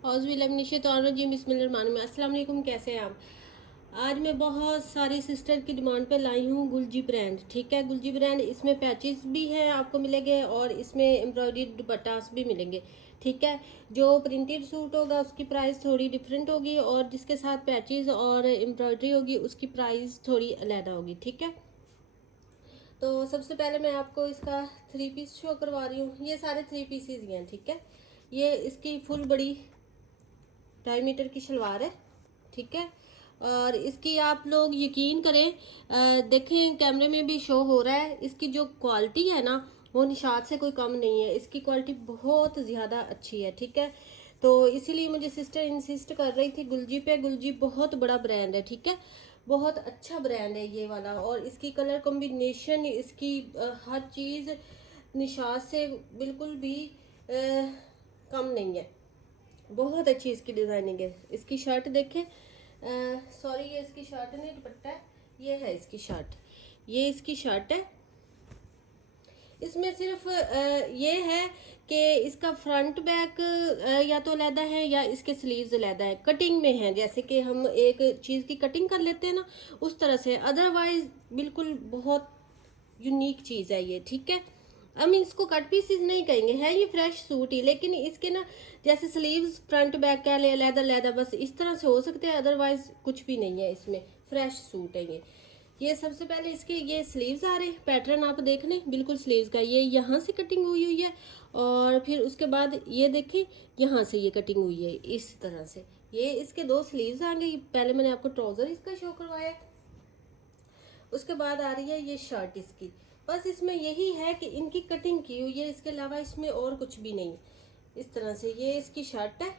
अस्सलाम वालेकुम। कैसे हैं आप? आज मैं बहुत सारी सिस्टर की डिमांड पे लाई हूँ गुलजी ब्रांड। ठीक है, गुलजी ब्रांड, इसमें पैचेस भी हैं आपको मिलेंगे और इसमें एम्ब्रॉयडरी दुपट्टास भी मिलेंगे। ठीक है, जो प्रिंटेड सूट होगा उसकी प्राइस थोड़ी डिफरेंट होगी और जिसके साथ पैचेस और एम्ब्रॉयडरी होगी उसकी प्राइस थोड़ी अलग होगी। ठीक है, तो सबसे पहले मैं आपको इसका थ्री पीस शो करवा रही हूँ। ये सारे थ्री पीसेज ही हैं। ठीक है, ये इसकी फुल बड़ी 2.5 मीटर की शलवार है। ठीक है, और इसकी आप लोग यकीन करें, देखें कैमरे में भी शो हो रहा है, इसकी जो क्वालिटी है ना वो निशात से कोई कम नहीं है। इसकी क्वालिटी बहुत ज़्यादा अच्छी है। ठीक है, तो इसीलिए मुझे सिस्टर इंसिस्ट कर रही थी गुलजी पे। गुलजी बहुत बड़ा ब्रांड है। ठीक है, बहुत अच्छा ब्रांड है ये वाला, और इसकी कलर कॉम्बिनेशन, इसकी हर चीज़ निशात से बिल्कुल भी कम नहीं है। बहुत अच्छी इसकी डिजाइनिंग है। इसकी शर्ट देखें, सॉरी ये इसकी शर्ट नहीं दुपट्टा है, ये है इसकी शर्ट। ये इसकी शर्ट है। इसमें सिर्फ ये है कि इसका फ्रंट बैक या तो अलहदा है या इसके स्लीव्स अलहदा है, कटिंग में है, जैसे कि हम एक चीज़ की कटिंग कर लेते हैं ना उस तरह से। अदरवाइज बिल्कुल बहुत यूनिक चीज़ है ये। ठीक है, हम इसको कट पीसेस नहीं कहेंगे, है ये फ्रेश सूट ही, लेकिन इसके ना जैसे स्लीव्स फ्रंट बैक का लहदा लहदा बस इस तरह से हो सकते हैं, अदरवाइज कुछ भी नहीं है इसमें। फ्रेश सूट है ये सबसे पहले इसके ये स्लीव्स आ रहे हैं, पैटर्न आप देख लें बिल्कुल स्लीव्स का। ये यहाँ से कटिंग हुई हुई है और फिर उसके बाद ये देखिए यहाँ से ये कटिंग हुई है इस तरह से। ये इसके दो स्लीव्स आएंगे। पहले मैंने आपको ट्राउजर इसका शो करवाया, उसके बाद आ रही है ये शर्ट इसकी। बस इसमें यही है कि इनकी कटिंग की हुई है, इसके अलावा इसमें और कुछ भी नहीं। इस तरह से ये इसकी शर्ट है।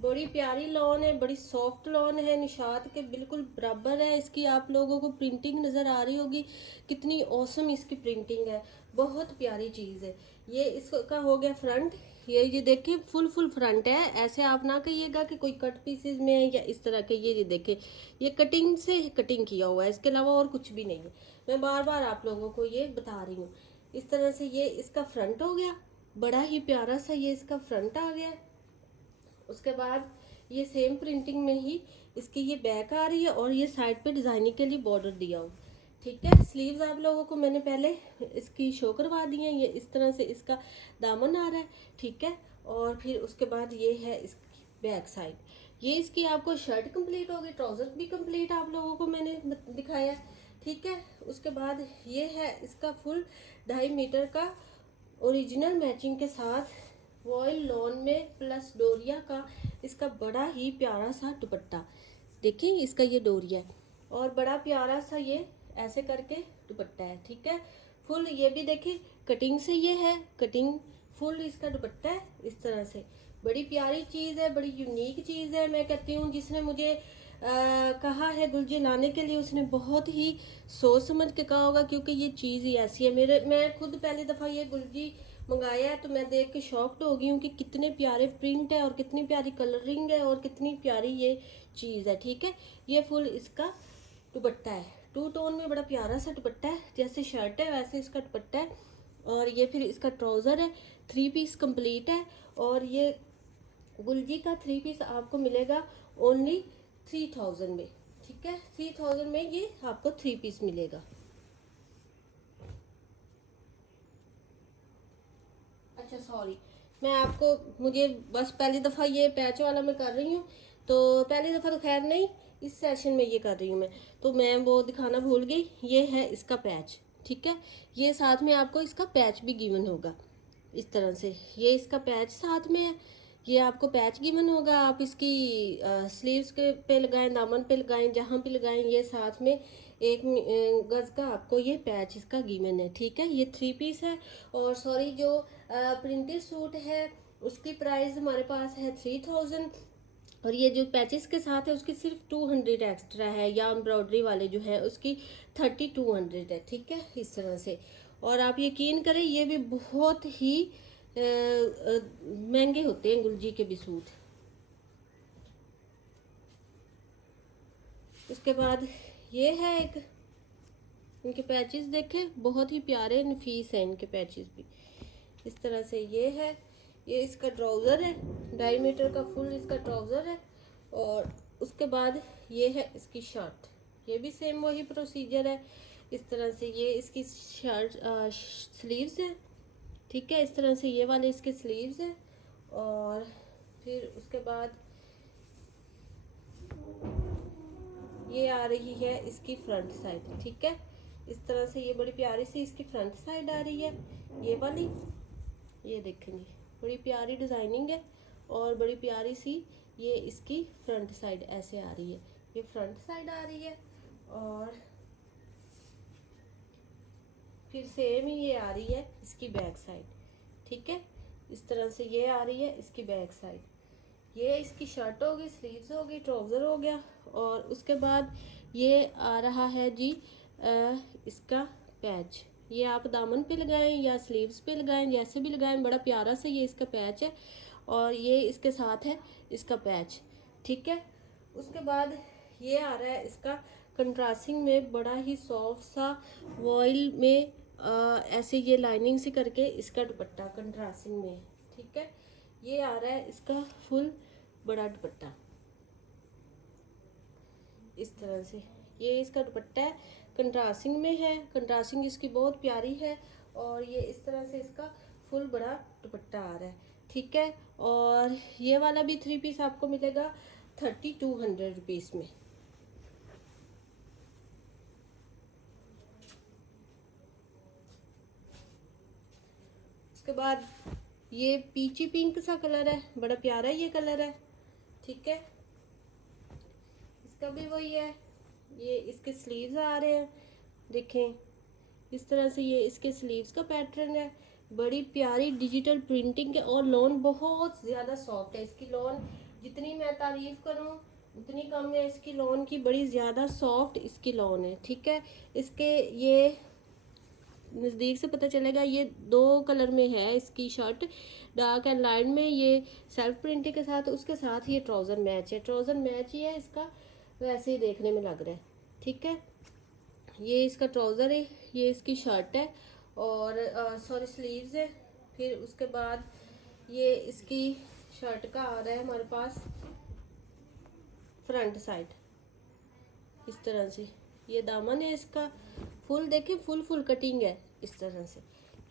बड़ी प्यारी लॉन है, बड़ी सॉफ्ट लॉन है, निशात के बिल्कुल बराबर है। इसकी आप लोगों को प्रिंटिंग नज़र आ रही होगी, कितनी औसम इसकी प्रिंटिंग है, बहुत प्यारी चीज़ है। ये इसका हो गया फ्रंट। ये देखिए फुल फ्रंट है, ऐसे आप ना कहिएगा कि कोई कट पीसेज में है या इस तरह के। ये देखे, ये कटिंग से कटिंग किया हुआ है, इसके अलावा और कुछ भी नहीं है। मैं बार बार आप लोगों को ये बता रही हूँ। इस तरह से ये इसका फ्रंट हो गया, बड़ा ही प्यारा सा ये इसका फ्रंट आ गया। उसके बाद ये सेम प्रिंटिंग में ही इसकी ये बैक आ रही है और ये साइड पे डिजाइनिंग के लिए बॉर्डर दिया हो। ठीक है, स्लीव्स आप लोगों को मैंने पहले इसकी शो करवा दी है। ये इस तरह से इसका दामन आ रहा है। ठीक है, और फिर उसके बाद ये है इसकी बैक साइड। ये इसकी आपको शर्ट कंप्लीट होगी, ट्राउजर भी कंप्लीट आप लोगों को मैंने दिखाया। ठीक है, उसके बाद ये है इसका फुल 2.5 मीटर का ओरिजिनल मैचिंग के साथ रॉयल लॉन में प्लस डोरिया का इसका बड़ा ही प्यारा सा दुपट्टा। देखिए इसका ये डोरिया है और बड़ा प्यारा सा ये ऐसे करके दुपट्टा है। ठीक है, फुल ये भी देखिए कटिंग से ये है, कटिंग फुल इसका दुपट्टा है इस तरह से। बड़ी प्यारी चीज़ है, बड़ी यूनिक चीज़ है। मैं कहती हूँ जिसने मुझे कहा है गुलजी लाने के लिए, उसने बहुत ही सोच समझ के कहा होगा, क्योंकि ये चीज़ ही ऐसी है। मैं खुद पहली दफ़ा ये गुलजी मंगाया है तो मैं देख के शॉक्ड हो गई हूँ कि कितने प्यारे प्रिंट है और कितनी प्यारी कलरिंग है और कितनी प्यारी ये चीज़ है। ठीक है, ये फुल इसका दुपट्टा है, टू टोन में बड़ा प्यारा सा दुपट्टा है, जैसे शर्ट है वैसे इसका दुपट्टा है। और ये फिर इसका ट्राउज़र है, थ्री पीस कंप्लीट है। और ये गुलजी का थ्री पीस आपको मिलेगा ओनली 3000 में। ठीक है, 3000 में ये आपको थ्री पीस मिलेगा। अच्छा सॉरी, मैं आपको, मुझे बस पहली दफ़ा ये पैच वाला मैं कर रही हूँ, तो पहली दफ़ा तो खैर नहीं, इस सेशन में ये कर रही हूँ मैं, तो मैं वो दिखाना भूल गई। ये है इसका पैच। ठीक है, ये साथ में आपको इसका पैच भी गिवन होगा इस तरह से। ये इसका पैच साथ में है, ये आपको पैच गिवन होगा। आप इसकी स्लीव्स के पे लगाएं, दामन पे लगाएं, जहाँ पे लगाएं, ये साथ में एक गज का आपको ये पैच इसका गिवन है। ठीक है, ये थ्री पीस है। और सॉरी, जो प्रिंटेड सूट है उसकी प्राइस हमारे पास है 3000, और ये जो पैचेस के साथ है उसकी सिर्फ 200 एक्स्ट्रा है, या एम्ब्रॉयडरी वाले जो है उसकी 3200 है। ठीक है, इस तरह से। और आप यकीन करें ये भी बहुत ही महंगे होते हैं गुलजी के भी सूट। उसके बाद ये है एक, इनके पैचेस देखें बहुत ही प्यारे नफीस हैं इनके पैचेस भी। इस तरह से ये है, ये इसका ट्राउज़र है, 2.5 मीटर का फुल इसका ट्राउज़र है। और उसके बाद ये है इसकी शर्ट, ये भी सेम वही प्रोसीजर है। इस तरह से ये इसकी शर्ट स्लीव्स है, ठीक है। इस तरह से ये वाले इसके स्लीव्स हैं। और फिर उसके बाद ये आ रही है इसकी फ्रंट साइड, ठीक है। इस तरह से ये बड़ी प्यारी सी इसकी फ्रंट साइड आ रही है, ये वाली। ये देखेंगे बड़ी प्यारी डिज़ाइनिंग है और बड़ी प्यारी सी ये इसकी फ्रंट साइड ऐसे आ रही है, ये फ्रंट साइड आ रही है। और फिर सेम ही ये आ रही है इसकी बैक साइड, ठीक है। इस तरह से ये आ रही है इसकी बैक साइड। ये इसकी शर्ट होगी, स्लीव्स होगी, ट्राउज़र हो गया। और उसके बाद ये आ रहा है जी इसका पैच। ये आप दामन पे लगाएं या स्लीव्स पे लगाएं, जैसे भी लगाएं, बड़ा प्यारा सा ये इसका पैच है। और ये इसके साथ है इसका पैच, ठीक है। उसके बाद ये आ रहा है इसका कंट्रास्टिंग में बड़ा ही सॉफ्ट सा वॉइल में ऐसे ये लाइनिंग से करके इसका दुपट्टा कंट्रास्टिंग में, ठीक है। ये आ रहा है इसका फुल बड़ा दुपट्टा, इस तरह से ये इसका दुपट्टा है, कंट्रास्टिंग में है। कंट्रास्टिंग इसकी बहुत प्यारी है। और ये इस तरह से इसका फुल बड़ा दुपट्टा आ रहा है, ठीक है। और ये वाला भी 3 पीस आपको मिलेगा 3200 रुपीज़ में। उसके बाद ये पीची पिंक सा कलर है, बड़ा प्यारा ये कलर है, ठीक है। इसका भी वही है, ये इसके स्लीव्स आ रहे हैं, देखें इस तरह से ये इसके स्लीव्स का पैटर्न है। बड़ी प्यारी डिजिटल प्रिंटिंग है और लॉन बहुत ज़्यादा सॉफ्ट है इसकी। लॉन जितनी मैं तारीफ़ करूँ उतनी कम है इसकी लॉन की, बड़ी ज़्यादा सॉफ्ट इसकी लॉन है, ठीक है। इसके ये नज़दीक से पता चलेगा, ये 2 कलर में है इसकी शर्ट, डार्क एंड लाइट में। ये सेल्फ प्रिंटिंग के साथ, उसके साथ ये ट्राउज़र मैच है, ट्राउज़र मैच ही है इसका, वैसे ही देखने में लग रहा है, ठीक है। ये इसका ट्राउज़र है, ये इसकी शर्ट है और सॉरी स्लीव्स है। फिर उसके बाद ये इसकी शर्ट का आ रहा है हमारे पास फ्रंट साइड, इस तरह से ये दामन है इसका। फुल देखें, फुल कटिंग है इस तरह से,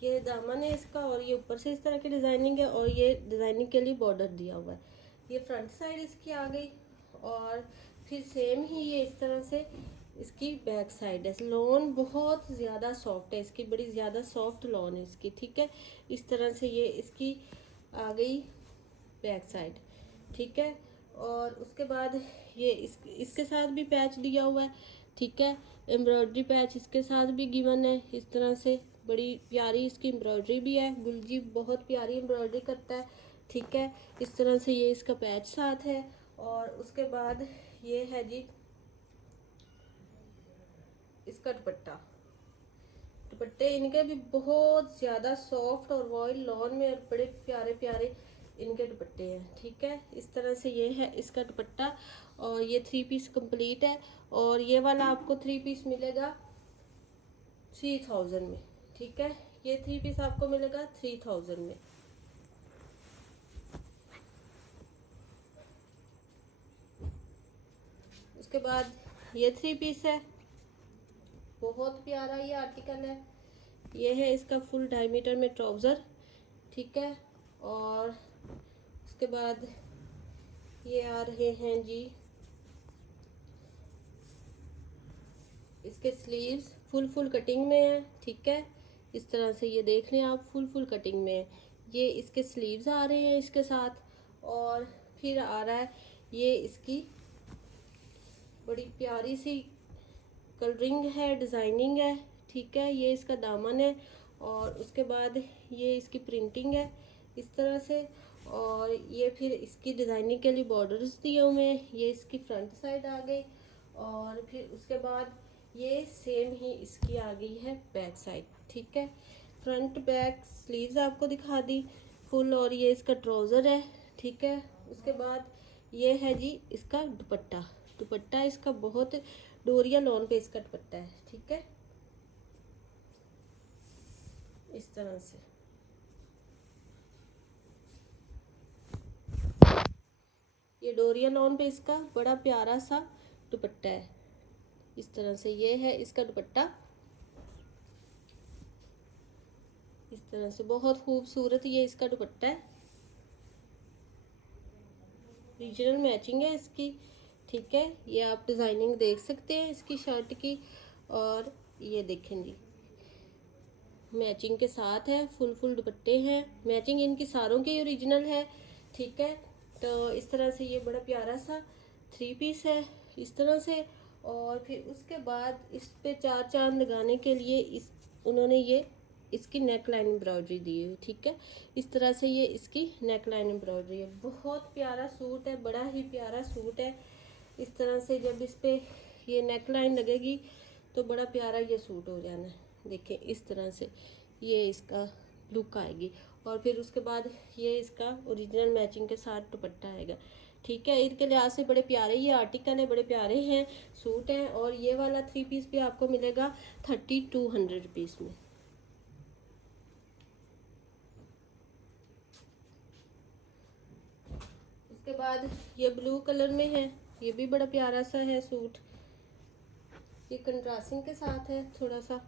ये दामन है इसका। और ये ऊपर से इस तरह की डिज़ाइनिंग है और ये डिज़ाइनिंग के लिए बॉर्डर दिया हुआ है। ये फ्रंट साइड इसकी आ गई। और फिर सेम ही ये इस तरह से इसकी बैक साइड है। लॉन बहुत ज़्यादा सॉफ्ट है इसकी, बड़ी ज़्यादा सॉफ्ट लॉन है इसकी, ठीक है। इस तरह से ये इसकी आ गई बैक साइड, ठीक है। और उसके बाद ये इसके साथ भी पैच दिया हुआ है, ठीक है। एम्ब्रॉयडरी पैच इसके साथ भी गिवन है, इस तरह से बड़ी प्यारी इसकी एम्ब्रॉयडरी भी है। गुलजी बहुत प्यारी एम्ब्रॉयडरी करता है, ठीक है। इस तरह से ये इसका पैच साथ है। और उसके बाद ये है जी इसका दुपट्टा। दुपट्टे इनके भी बहुत ज़्यादा सॉफ्ट और वॉइल लॉन में बड़े प्यारे प्यारे इनके दुपट्टे हैं, ठीक है। इस तरह से ये है इसका दुपट्टा। और ये 3 पीस कंप्लीट है। और ये वाला आपको 3 पीस मिलेगा 3000 में, ठीक है। ये 3 पीस आपको मिलेगा 3000 में। उसके बाद ये 3 पीस है, बहुत प्यारा ये आर्टिकल है। ये है इसका फुल 2.5 मीटर में ट्राउज़र, ठीक है। और उसके बाद ये आ रहे हैं जी इसके स्लीव्स, फुल कटिंग में है, ठीक है। इस तरह से ये देख लें आप, फुल कटिंग में है। ये इसके स्लीव्स आ रहे हैं इसके साथ। और फिर आ रहा है ये इसकी बड़ी प्यारी सी कलरिंग है, डिज़ाइनिंग है, ठीक है। ये इसका दामन है। और उसके बाद ये इसकी प्रिंटिंग है इस तरह से। और ये फिर इसकी डिज़ाइनिंग के लिए बॉर्डर्स दिए हुए हैं। ये इसकी फ्रंट साइड आ गई। और फिर उसके बाद ये सेम ही इसकी आ गई है बैक साइड, ठीक है। फ्रंट बैक स्लीव्स आपको दिखा दी फुल। और ये इसका ट्राउज़र है, ठीक है। उसके बाद ये है जी इसका दुपट्टा। दुपट्टा इसका बहुत डोरिया लॉन पे इसका दुपट्टा है, ठीक है, इस तरह से। ये डोरिया लॉन पे इसका बड़ा प्यारा सा दुपट्टा है। इस तरह से ये है इसका दुपट्टा। इस तरह से बहुत खूबसूरत ये इसका दुपट्टा है। रीजनल मैचिंग है इसकी, ठीक है। ये आप डिज़ाइनिंग देख सकते हैं इसकी शर्ट की। और ये देखें जी, मैचिंग के साथ है, फुल दुपट्टे हैं। मैचिंग इनकी सारों की ओरिजिनल है, ठीक है। तो इस तरह से ये बड़ा प्यारा सा 3 पीस है इस तरह से। और फिर उसके बाद इस पे 4 चांद लगाने के लिए उन्होंने ये इसकी नेक लाइन एम्ब्रॉयडरी दी है, ठीक है। इस तरह से ये इसकी नेक लाइन एम्ब्रॉयडरी है। बहुत प्यारा सूट है, बड़ा ही प्यारा सूट है। इस तरह से जब इस पे ये नेक लाइन लगेगी तो बड़ा प्यारा ये सूट हो जाना है। देखें इस तरह से ये इसका लुक आएगी। और फिर उसके बाद ये इसका ओरिजिनल मैचिंग के साथ दुपट्टा आएगा, ठीक है। ईद के लिहाज से बड़े प्यारे ये आर्टिकल है, बड़े प्यारे हैं सूट हैं। और ये वाला 3 पीस भी आपको मिलेगा 3200 रुपीज़ में। उसके बाद ये ब्लू कलर में है, ये भी बड़ा प्यारा सा है सूट। ये कंट्रास्टिंग के साथ है थोड़ा सा।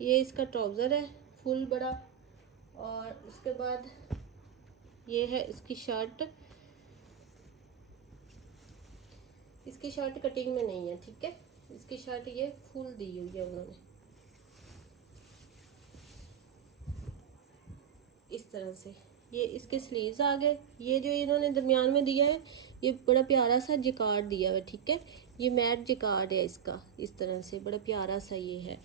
ये इसका ट्राउज़र है फुल बड़ा। और उसके बाद ये है इसकी शर्ट। इसकी शर्ट कटिंग में नहीं है, ठीक है। इसकी शर्ट ये फुल दी हुई है उन्होंने इस तरह से। ये इसके स्लीव्स आ गए। ये जो इन्होंने दरमियान में दिया है ये बड़ा प्यारा सा जिकार्ड दिया हुआ है, ठीक है। ये मैट जिकार्ड है इसका, इस तरह से बड़ा प्यारा सा ये है।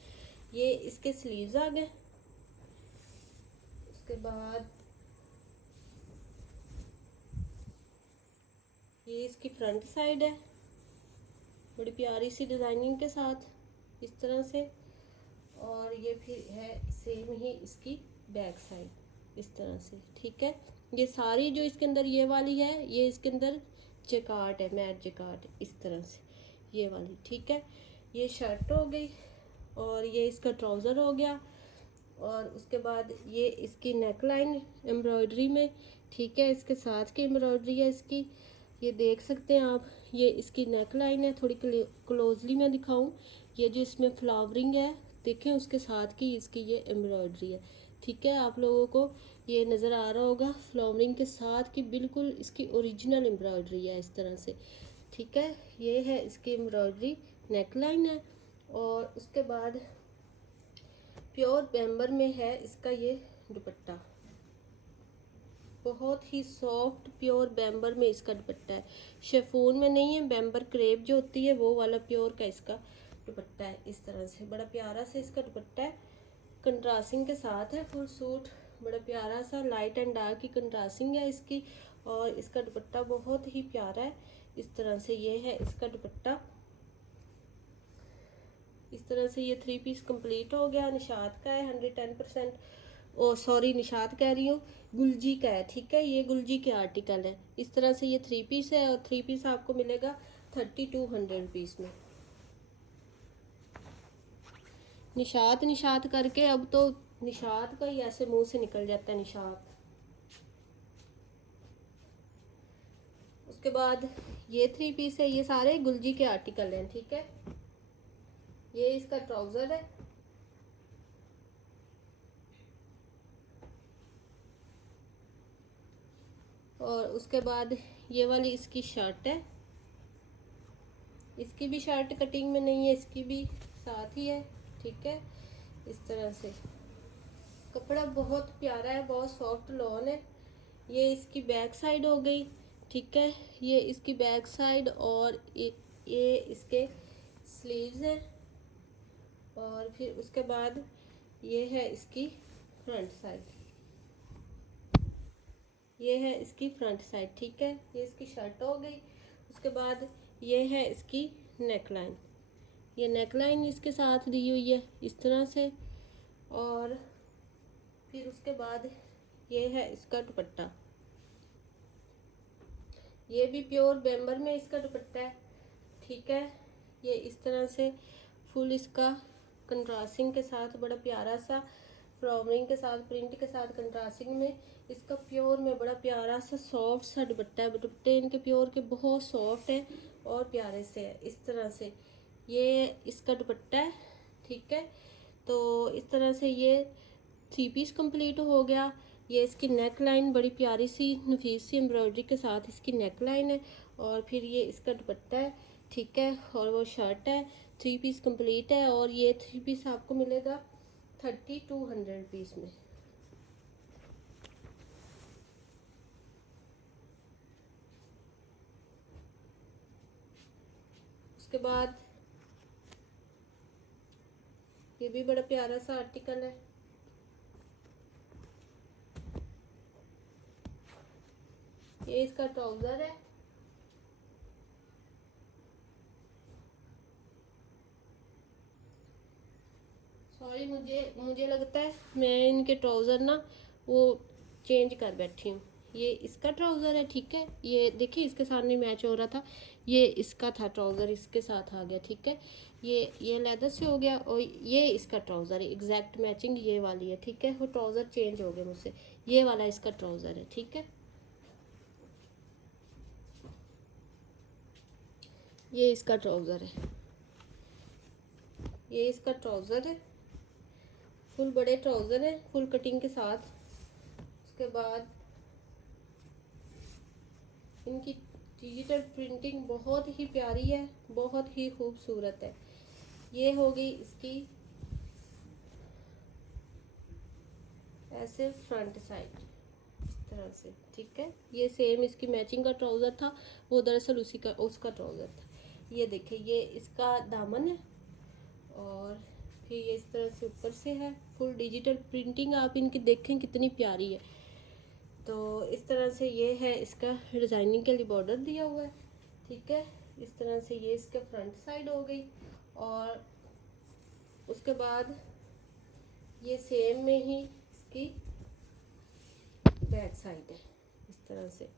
ये इसके स्लीव्स आ गए। उसके बाद ये इसकी फ्रंट साइड है, बड़ी प्यारी सी डिज़ाइनिंग के साथ इस तरह से। और ये फिर है सेम ही इसकी बैक साइड इस तरह से, ठीक है। ये सारी जो इसके अंदर ये वाली है ये इसके अंदर जैकार्ड है, मैट जैकार्ड इस तरह से ये वाली, ठीक है। ये शर्ट हो गई और ये इसका ट्राउज़र हो गया। और उसके बाद ये इसकी नेक लाइन एम्ब्रॉयडरी में, ठीक है, इसके साथ की एम्ब्रॉयडरी है इसकी, ये देख सकते हैं आप। ये इसकी नेक लाइन है, थोड़ी क्लोजली मैं दिखाऊं। ये जो इसमें फ्लावरिंग है देखें, उसके साथ की इसकी ये एम्ब्रॉयडरी है, ठीक है। आप लोगों को ये नज़र आ रहा होगा फ्लावरिंग के साथ की बिल्कुल इसकी ओरिजिनल एम्ब्रॉयडरी है इस तरह से, ठीक है। ये है इसकी एम्ब्रॉयडरी, नेक लाइन है। और उसके बाद प्योर बैम्बर में है इसका ये दुपट्टा, बहुत ही सॉफ्ट प्योर बैम्बर में इसका दुपट्टा है। शेफून में नहीं है, बैम्बर क्रेप जो होती है वो वाला प्योर का इसका दुपट्टा है इस तरह से। बड़ा प्यारा सा इसका दुपट्टा है, कंट्रास्टिंग के साथ है फुल सूट। बड़ा प्यारा सा लाइट एंड डार्क की कंट्रास्टिंग है इसकी। और इसका दुपट्टा बहुत ही प्यारा है इस तरह से। ये है इसका दुपट्टा इस तरह से। ये 3 पीस कंप्लीट हो गया। निशात का है 110%। ओ सॉरी, निशात कह रही हूँ, गुलजी का है, ठीक है। ये गुलजी के आर्टिकल है इस तरह से। ये 3 पीस है और 3 पीस आपको मिलेगा 3200 रुपीज़ में। निशात निशात करके अब तो निशात का ही ऐसे मुंह से निकल जाता है निशात। उसके बाद ये 3 पीस है, ये सारे गुलजी के आर्टिकल हैं, ठीक है। ये इसका ट्राउज़र है, और उसके बाद ये वाली इसकी शर्ट है। इसकी भी शर्ट कटिंग में नहीं है, इसकी भी साथ ही है, ठीक है। इस तरह से कपड़ा बहुत प्यारा है, बहुत सॉफ्ट लॉन है। ये इसकी बैक साइड हो गई, ठीक है। ये इसकी बैक साइड और ये इसके स्लीव्स हैं। और फिर उसके बाद ये है इसकी फ्रंट साइड, ये है इसकी फ्रंट साइड, ठीक है। ये इसकी शर्ट हो गई। उसके बाद ये है इसकी नेक लाइन, ये नेक लाइन इसके साथ दी हुई है इस तरह से। और फिर उसके बाद ये है इसका दुपट्टा, ये भी प्योर बैम्बर में इसका दुपट्टा है, ठीक है। ये इस तरह से फुल इसका कंट्रास्टिंग के साथ बड़ा प्यारा सा फ्लावरिंग के साथ, प्रिंट के साथ, कंट्रास्टिंग में। इसका प्योर में बड़ा प्यारा सा सॉफ्ट सा दुपट्टा है। दुपट्टे इनके प्योर के बहुत सॉफ्ट है और प्यारे से है। इस तरह से ये इसका दुपट्टा है, ठीक है। तो इस तरह से ये 3 पीस कंप्लीट हो गया। ये इसकी नेक लाइन बड़ी प्यारी सी नफीस सी एम्ब्रॉयडरी के साथ इसकी नेक लाइन है। और फिर ये इसका दुपट्टा है, ठीक है। और वो शर्ट है, 3 पीस कंप्लीट है। और ये 3 पीस आपको मिलेगा 3200 रुपीज़ में। उसके बाद ये भी बड़ा प्यारा सा आर्टिकल है। ये इसका ट्राउजर है। सॉरी, मुझे लगता है मैं इनके ट्राउज़र ना वो चेंज कर बैठी हूँ। ये इसका ट्राउज़र है, ठीक है। ये देखिए इसके साथ नहीं मैच हो रहा था, ये इसका था ट्राउज़र, इसके साथ आ गया, ठीक है। ये लेदर से हो गया। और ये इसका ट्राउज़र है, एग्जैक्ट मैचिंग ये वाली है, ठीक है। वो ट्राउज़र चेंज हो गया मुझसे, ये वाला इसका ट्राउज़र है, ठीक है। ये इसका ट्राउज़र है, ये इसका ट्राउज़र है। फुल बड़े ट्राउज़र है, फुल कटिंग के साथ। उसके बाद इनकी डिजिटल प्रिंटिंग बहुत ही प्यारी है, बहुत ही खूबसूरत है। ये हो गई इसकी ऐसे फ्रंट साइड इस तरह से, ठीक है। ये सेम इसकी मैचिंग का ट्राउज़र था, वो दरअसल उसका ट्राउज़र था। ये देखिए ये इसका दामन है। और फिर ये इस तरह से ऊपर से है, फुल डिजिटल प्रिंटिंग। आप इनकी देखें कितनी प्यारी है। तो इस तरह से ये है, इसका डिज़ाइनिंग के लिए बॉर्डर दिया हुआ है, ठीक है। इस तरह से ये इसके फ्रंट साइड हो गई। और उसके बाद ये सेम में ही इसकी बैक साइड है, इस तरह से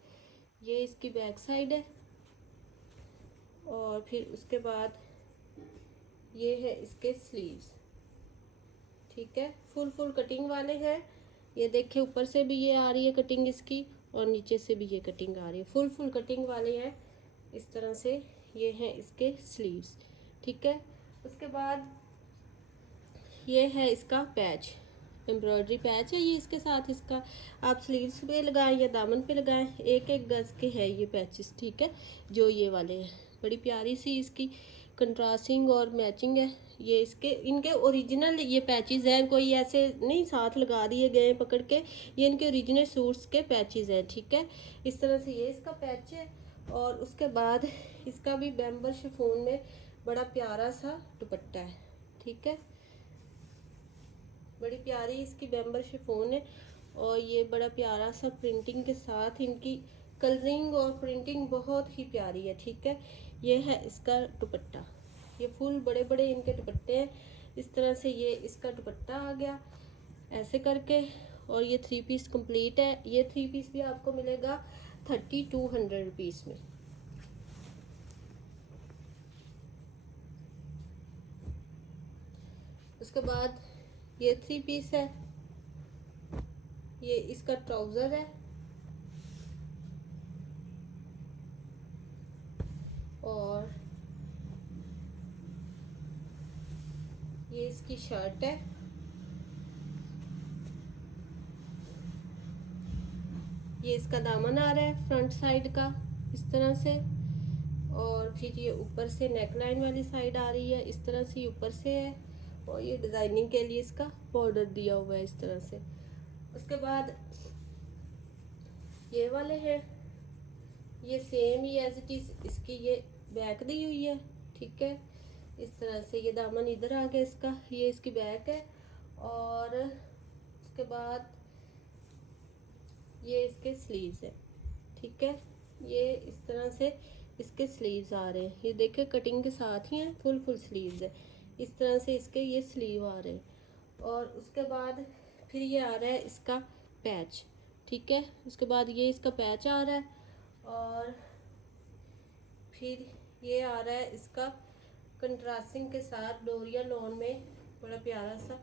ये इसकी बैक साइड है। और फिर उसके बाद ये है इसके स्लीव्स, ठीक है। फुल कटिंग वाले हैं। ये देखिए ऊपर से भी ये आ रही है कटिंग इसकी, और नीचे से भी ये कटिंग आ रही है। फुल कटिंग वाले हैं इस तरह से। ये हैं इसके स्लीव्स, ठीक है। उसके बाद ये है इसका पैच, एम्ब्रॉयडरी पैच है ये इसके साथ। इसका आप स्लीव्स पे लगाएं या दामन पे लगाएं, एक एक गज के है ये पैचेस, ठीक है। जो ये वाले हैं, बड़ी प्यारी सी इसकी कंट्रास्टिंग और मैचिंग है। ये इसके इनके ओरिजिनल ये पैचेस हैं, कोई ऐसे नहीं साथ लगा दिए गए पकड़ के। ये इनके ओरिजिनल सूट्स के पैचेस हैं, ठीक है। इस तरह से ये इसका पैच है। और उसके बाद इसका भी बैम्बर शिफॉन में बड़ा प्यारा सा दुपट्टा है, ठीक है। बड़ी प्यारी इसकी बैम्बर शिफॉन है। और ये बड़ा प्यारा सा प्रिंटिंग के साथ, इनकी कलरिंग और प्रिंटिंग बहुत ही प्यारी है, ठीक है। ये है इसका दुपट्टा, ये फुल बड़े बड़े इनके दुपट्टे हैं। इस तरह से ये इसका दुपट्टा आ गया ऐसे करके। और ये 3 पीस कंप्लीट है। ये 3 पीस भी आपको मिलेगा 3200 रुपीज़ में। उसके बाद ये 3 पीस है। ये इसका ट्राउज़र है और ये इसकी शर्ट है। ये इसका दामन आ रहा है फ्रंट साइड का इस तरह से। और फिर ये ऊपर से नेक लाइन वाली साइड आ रही है, इस तरह से ऊपर से है। और ये डिज़ाइनिंग के लिए इसका बॉर्डर दिया हुआ है इस तरह से। उसके बाद ये वाले हैं, ये सेम ही एज इट इज़ इसकी ये बैक दी हुई है, ठीक है। इस तरह से ये दामन इधर आ गया इसका, ये इसकी बैक है। और उसके बाद ये इसके स्लीव्स है, ठीक है। ये इस तरह से इसके स्लीव्स आ रहे हैं, ये देखिए कटिंग के साथ ही हैं, फुल स्लीव्स है। इस तरह से इसके ये स्लीव आ रहे हैं। और उसके बाद फिर ये आ रहा है इसका पैच, ठीक है। उसके बाद ये इसका पैच आ रहा है। और फिर ये आ रहा है इसका कंट्रास्टिंग के साथ डोरिया लॉन में बड़ा प्यारा सा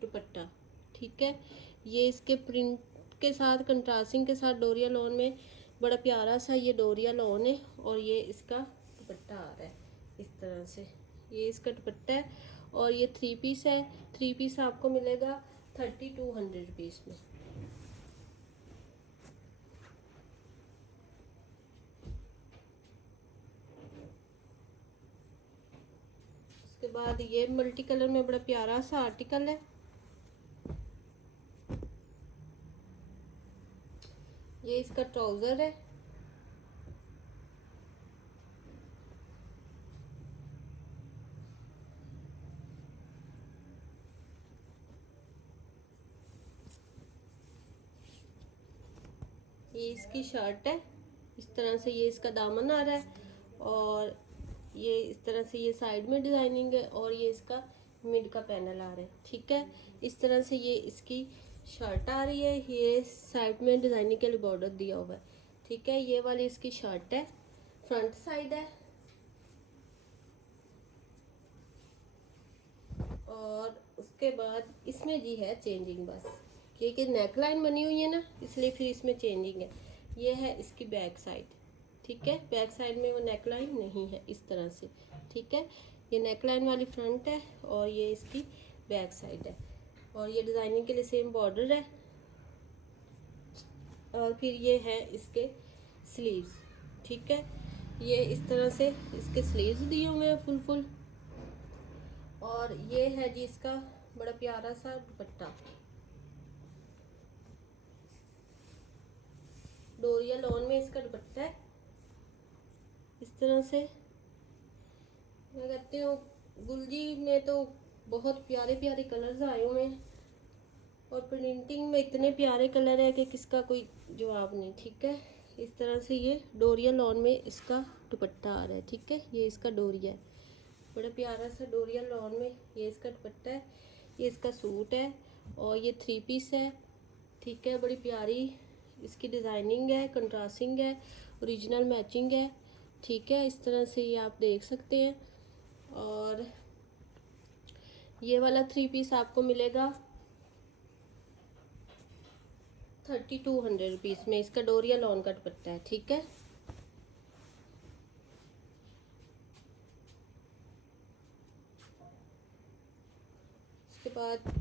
दुपट्टा, ठीक है। ये इसके प्रिंट के साथ कंट्रास्टिंग के साथ डोरिया लॉन में बड़ा प्यारा सा ये डोरिया लॉन है। और ये इसका दुपट्टा आ रहा है इस तरह से, ये इसका दुपट्टा है। और ये 3 पीस है। 3 पीस आपको मिलेगा 3200 रुपीज़ में। उसके बाद ये मल्टी कलर में बड़ा प्यारा सा आर्टिकल है। ये इसका ट्राउज़र है। ये इसकी शर्ट है। इस तरह से ये इसका दामन आ रहा है और ये इस तरह से ये साइड में डिज़ाइनिंग है और ये इसका मिड का पैनल आ रहा है, ठीक है। इस तरह से ये इसकी शर्ट आ रही है। ये साइड में डिज़ाइनिंग के लिए बॉर्डर दिया हुआ है, ठीक है। ये वाली इसकी शर्ट है, फ्रंट साइड है। और उसके बाद इसमें जी है चेंजिंग, बस क्योंकि नेक लाइन बनी हुई है ना, इसलिए फिर इसमें चेंजिंग है। ये है इसकी बैक साइड, ठीक है। बैक साइड में वो नेक लाइन नहीं है इस तरह से, ठीक है। ये नेक लाइन वाली फ्रंट है और ये इसकी बैक साइड है। और ये डिज़ाइनिंग के लिए सेम बॉर्डर है। और फिर ये है इसके स्लीव्स, ठीक है। ये इस तरह से इसके स्लीव्स दिए हुए हैं फुल। और ये है जी इसका बड़ा प्यारा सा दुपट्टा, डोरिया लॉन में इसका दुपट्टा है इस तरह से। मैं कहती हूँ गुलजी में तो बहुत प्यारे प्यारे कलर्स आए हुए हैं और प्रिंटिंग में इतने प्यारे कलर है कि किसका कोई जवाब नहीं, ठीक है। इस तरह से ये डोरिया लॉन में इसका दुपट्टा आ रहा है, ठीक है। ये इसका डोरिया है, बड़ा प्यारा सा डोरिया लॉन में ये इसका दुपट्टा है। ये इसका सूट है और ये 3 पीस है, ठीक है। बड़ी प्यारी इसकी डिज़ाइनिंग है, कंट्रास्टिंग है, ओरिजिनल मैचिंग है, ठीक है। इस तरह से ये आप देख सकते हैं। और ये वाला 3 पीस आपको मिलेगा 3200 रुपीज़ में। इसका डोरिया लॉन का दुपट्टा है, ठीक है। उसके बाद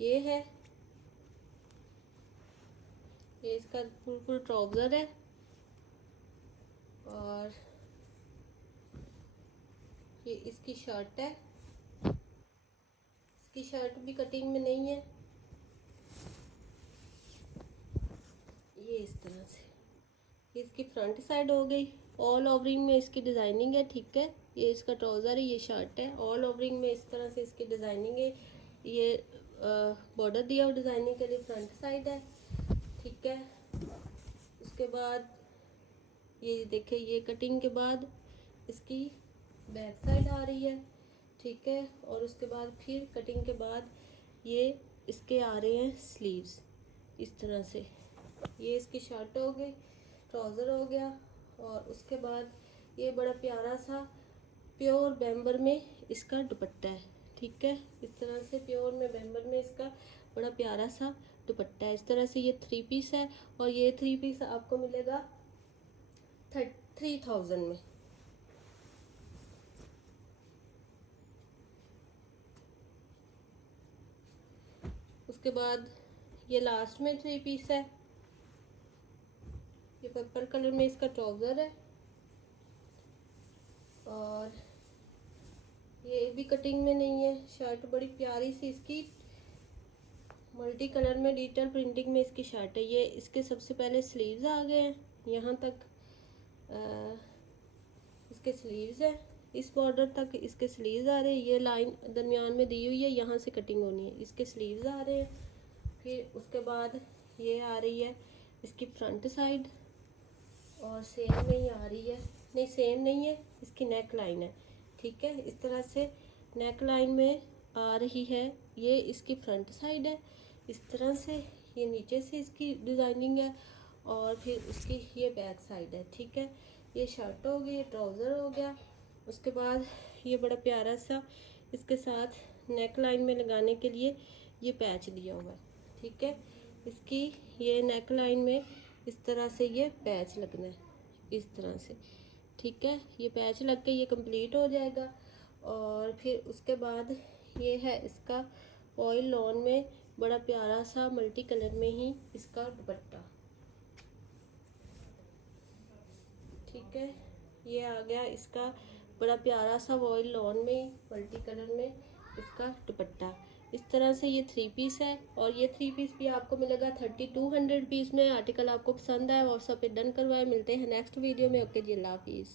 ये है, ये इसका फुल ट्राउज़र है। और ये इसकी शर्ट है। इसकी शर्ट भी कटिंग में नहीं है, ये इस तरह से। ये इसकी फ्रंट साइड हो गई। ऑल ओवरिंग में इसकी डिज़ाइनिंग है, ठीक है। ये इसका ट्राउज़र है, ये शर्ट है। ऑल ओवरिंग में इस तरह से इसकी डिज़ाइनिंग है। ये बॉर्डर दिया हुआ डिज़ाइनिंग के लिए फ्रंट साइड है, ठीक है। उसके बाद ये देखिए, ये कटिंग के बाद इसकी बैक साइड आ रही है, ठीक है। और उसके बाद फिर कटिंग के बाद ये इसके आ रहे हैं स्लीव्स इस तरह से। ये इसकी शर्ट हो गई, ट्राउज़र हो गया। और उसके बाद ये बड़ा प्यारा सा प्योर बैम्बर में इसका दुपट्टा है, ठीक है। इस तरह से प्योर में बैम्बर में इसका बड़ा प्यारा सा दुपट्टा है। इस तरह से ये 3 पीस है और ये 3 पीस आपको मिलेगा 3000 में। उसके बाद ये लास्ट में 3 पीस है। ये पर्पल कलर में इसका ट्राउज़र है और ये भी कटिंग में नहीं है। शर्ट बड़ी प्यारी सी इसकी मल्टी कलर में डिजिटल प्रिंटिंग में इसकी शर्ट है। ये इसके सबसे पहले स्लीव्स आ गए हैं, यहाँ तक इसके स्लीव्स है, इस बॉर्डर तक इसके स्लीव्स आ रहे हैं। ये लाइन दरमियान में दी हुई है, यहाँ से कटिंग होनी है, इसके स्लीव्स आ रहे हैं। फिर उसके बाद ये आ रही है इसकी फ्रंट साइड और सेम नहीं आ रही है, नहीं सेम नहीं है, इसकी नेक लाइन है, ठीक है। इस तरह से नेक लाइन में आ रही है। ये इसकी फ्रंट साइड है इस तरह से, ये नीचे से इसकी डिज़ाइनिंग है। और फिर उसकी ये बैक साइड है, ठीक है। ये शर्ट हो गई, ट्राउज़र हो गया। उसके बाद ये बड़ा प्यारा सा इसके साथ नेक लाइन में लगाने के लिए ये पैच दिया हुआ है। ठीक है, इसकी ये नेक लाइन में इस तरह से ये पैच लगना है, इस तरह से। ठीक है, ये पैच लग के ये कंप्लीट हो जाएगा। और फिर उसके बाद ये है इसका ऑयल लॉन में बड़ा प्यारा सा मल्टी कलर में ही इसका दुपट्टा। ठीक है, ये आ गया इसका बड़ा प्यारा सा वॉयल लॉन में मल्टी कलर में इसका दुपट्टा। इस तरह से ये 3 पीस है, और ये 3 पीस भी आपको मिलेगा 3200 पीस में। आर्टिकल आपको पसंद आए व्हाट्सएप पे डन करवाए। मिलते हैं नेक्स्ट वीडियो में। ओके जी, अल्लाह हाफिज़।